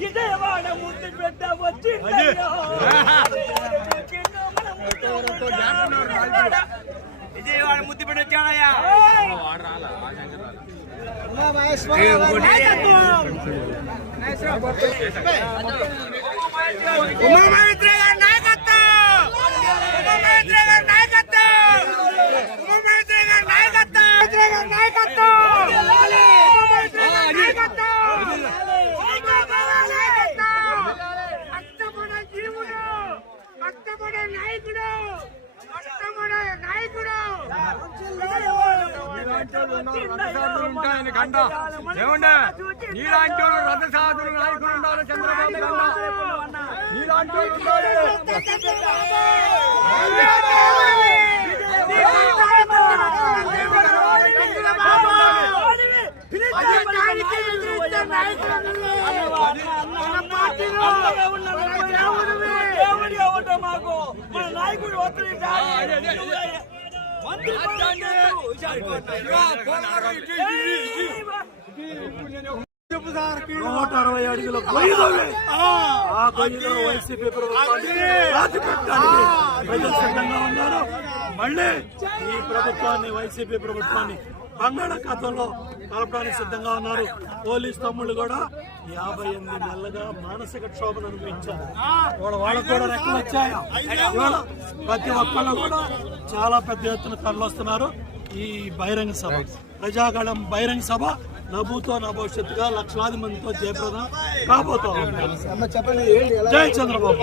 విజయవాడ ముద్దు బిడ్డ వచ్చి విజయవాడ ముద్దు బిడ్డ ಉಮಾಮಾಯಿತ್ರಿ ఉంటాయని గంట ఏమండే నీలాంటి వాడు రథసాధులు నాయకులు ఉండాలి చంద్రబాబు గంట నీలాంటి వాడు ఉండాలి మాకు మన నాయకుడు ఒత్తిడి మంత్రి నూట అరవై అడుగుల ఆ గొయ్యిలో వైసీపీ ప్రభుత్వాన్ని ప్రజలు సిద్ధంగా ఉన్నారు మళ్ళీ ఈ ప్రభుత్వాన్ని వైసీపీ ప్రభుత్వాన్ని బంగాళాఖాతంలో కలపడానికి సిద్ధంగా ఉన్నారు. పోలీస్ తమ్ముళ్ళు కూడా యాభై ఎనిమిది నెలలుగా మానసిక క్షోభను అనుభవించారు. వాళ్ళకు కూడా రెక్కలు వచ్చాయి. ఇవాళ ప్రతి ఒక్కళ్ళు కూడా చాలా పెద్ద ఎత్తున తరలిస్తున్నారు ఈ బహిరంగ సభ. ప్రజాగళం బహిరంగ సభ. నభూతో నా భవిష్యత్తుగా లక్షలాది మందితో జయప్రదం కాబోతా. జై చంద్రబాబు.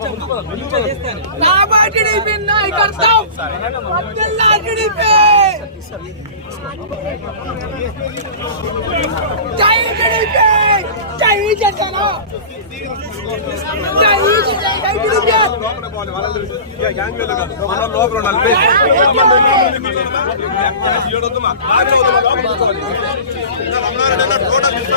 అన్నా నమస్తే అన్న కొండపల్లి అన్న ఆ, తీసుకో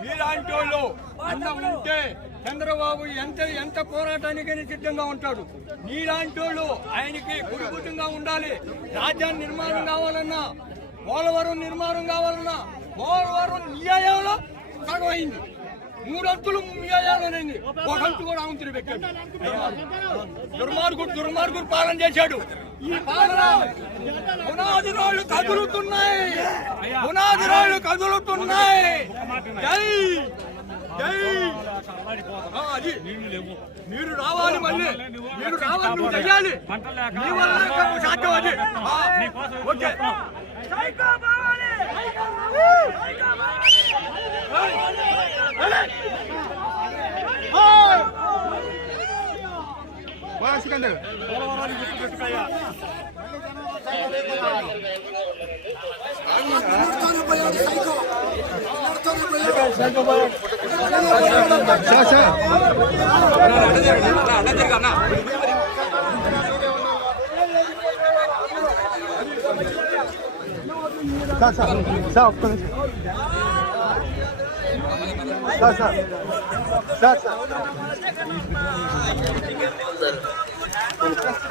మీలాంటోళ్ళు వాళ్ళు ఉంటే చంద్రబాబు ఎంత ఎంత పోరాటానికైనా సిద్ధంగా ఉంటాడు. నీలాంటి ఆయనకి గుడిగుడ్డంగా ఉండాలి. రాజ్యాన్ని నిర్మాణం కావాలన్నా పోలవరం నిర్మాణం కావాలన్నా పోలవరం న్యాయంలో సగమైంది. అయింది మూడంతులు న్యాయాలనేది. ఒక అంతు కూడా అవంతులు పెట్టాడు. దుర్మార్గుడు దుర్మార్గుడు పాలన చేశాడు. ఈ పునాది రాళ్ళు కదులుతున్నాయి. పునాది రాళ్ళు కదులుతున్నాయి. జై! జై! మీరు రావాలి మళ్ళీ. మీరు రావాలి నువ్వు చెయ్యాలి. నీ వల్ల సాధ్యం అది. ఓకే. బాగా వాళ్ళు గుర్తుపెట్టుకోయా సార్ సార్ సార్ ఒక్క నిమిషం సార్ సార్ సార్ సార్ వద్దు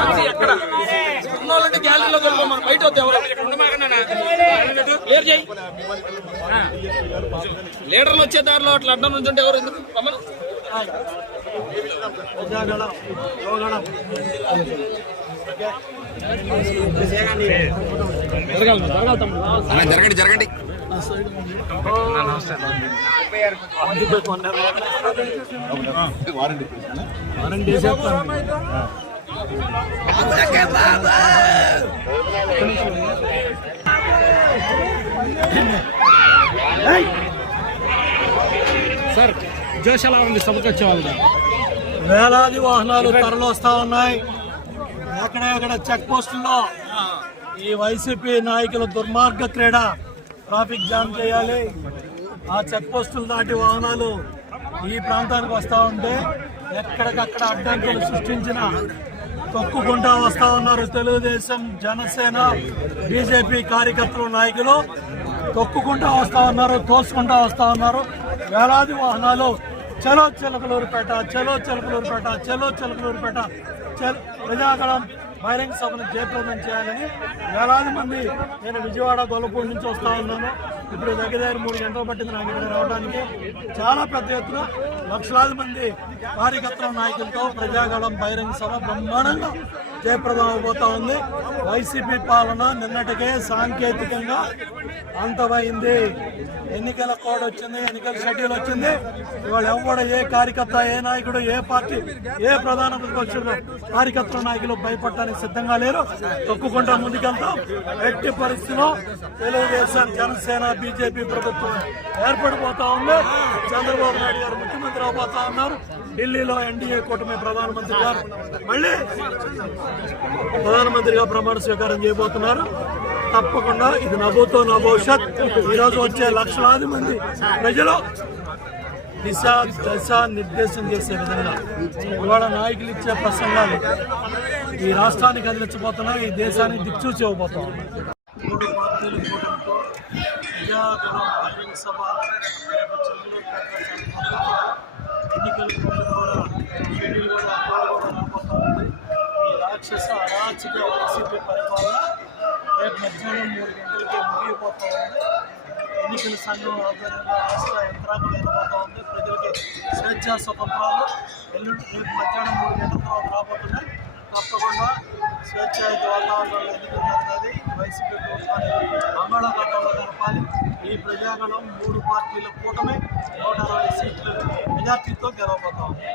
ఇక్కడ. ఉండమాకండి క్లియర్ చేయి. లీడర్లు వచ్చే దారిలో అట్లా అడ్డం నుంచి ఎవరు ఎందుకు? జరగండి జరగండి. వారంటీ చేస్తాను సార్ జోష్ ఎలా ఉంది? సభకొచ్చే వచ్చే వాళ్ళు వేలాది వాహనాలు తరలి ఉన్నాయి. ఎక్కడెక్కడ చెక్ పోస్టుల్లో. ఈ వైసీపీ నాయకుల దుర్మార్గ క్రీడ ట్రాఫిక్ జామ్ చేయాలి. ఆ చెక్ పోస్టులు దాటి వాహనాలు ఈ ప్రాంతానికి వస్తూ ఉంటే ఎక్కడికక్కడ అడ్డంకులు సృష్టించిన తొక్కుకుంటా వస్తా ఉన్నారు తెలుగుదేశం జనసేన బీజేపీ కార్యకర్తలు నాయకులు. తొక్కుకుంటా వస్తా ఉన్నారు తోసుకుంటా వస్తా ఉన్నారు. వేలాది వాహనాలు చలో చిలకలూరుపేట చలో చిలకలూరుపేట చలో చిలకలూరుపేట చల్ ప్రజాగళం బహిరంగ సభను జయప్రదం చేయాలని వేలాది మంది నేను విజయవాడ గొల్లపూడి నుంచి వస్తా ఉన్నాను. ఇప్పుడు దగ్గర దగ్గర మూడు గంటలు పట్టింది నాకు ఇక్కడ రావడానికి. చాలా పెద్ద ఎత్తున లక్షలాది మంది కార్యకర్తల నాయకులతో ప్రజాగళం బహిరంగ సభ బ్రహ్మాండంగా జయప్రదం అవబోతా ఉంది. వైసీపీ పాలన నిన్నటికే సాంకేతికంగా అంతమైంది. ఎన్నికల కోడ్ వచ్చింది ఎన్నికల షెడ్యూల్ వచ్చింది. ఇవాళ ఎవడ ఏ కార్యకర్త ఏ నాయకుడు ఏ పార్టీ ఏ ప్రధాన ప్రతిపక్షుడు కార్యకర్తల నాయకులు భయపడటానికి సిద్ధంగా లేరు. తొక్కుకుంటా ముందుకెళ్తాం. ఎట్టి పరిస్థితిలో తెలుగుదేశం జనసేన బీజేపీ ప్రభుత్వం ఏర్పడిపోతా ఉంది. చంద్రబాబు నాయుడు గారు ముఖ్యమంత్రి అవబోతా ఉన్నారు. ఢిల్లీలో ఎన్డీఏ కూటమి ప్రధానమంత్రి గారు మళ్ళీ ప్రధానమంత్రిగా ప్రమాణ స్వీకారం చేయబోతున్నారు. తప్పకుండా ఇది నభూతో నా భవిష్యత్ ఈరోజు వచ్చే లక్షలాది మంది ప్రజలు దిశ దశ నిర్దేశం చేసే విధంగా ఇవాళ నాయకులు ఇచ్చే ప్రసంగాలు ఈ రాష్ట్రానికి అందించబోతున్నాయి ఈ దేశానికి దిక్చూచి ఇవ్వబోతా ప్రజాగణం సభ రేపు చెన్నూరుపేట ఎన్నికల కోడ్ కూడా షెడ్యూల్ కూడా కోడ్ కూడా రాబోతా ఉంది ఈ రాక్షస అరాచక వైసీపీ పరిపాలన రేపు మధ్యాహ్నం మూడు గంటలకి ముగియబోతా ఉంది ఎన్నికల సంఘం ఆధ్వర్యంలో రాష్ట్ర యంత్రాంగం వెళ్ళబోతా ఉంది ప్రజలకి స్వేచ్ఛా స్వతంత్రాలు. ఎల్లుండి రేపు మధ్యాహ్నం మూడు గంటల తర్వాత రాబోతున్నాయి. తప్పకుండా స్వేచ్ఛాయుత వాతావరణంలో ఎన్నికలు జరుగుతుంది వైసీపీ ప్రభుత్వాన్ని బంగాళాఖాతంలో జరపాలి. ఈ ప్రజాగణం మూడు పార్టీల కూటమి నూట అరవై సీట్లు మెజార్టీతో గెలవబోతా ఉంది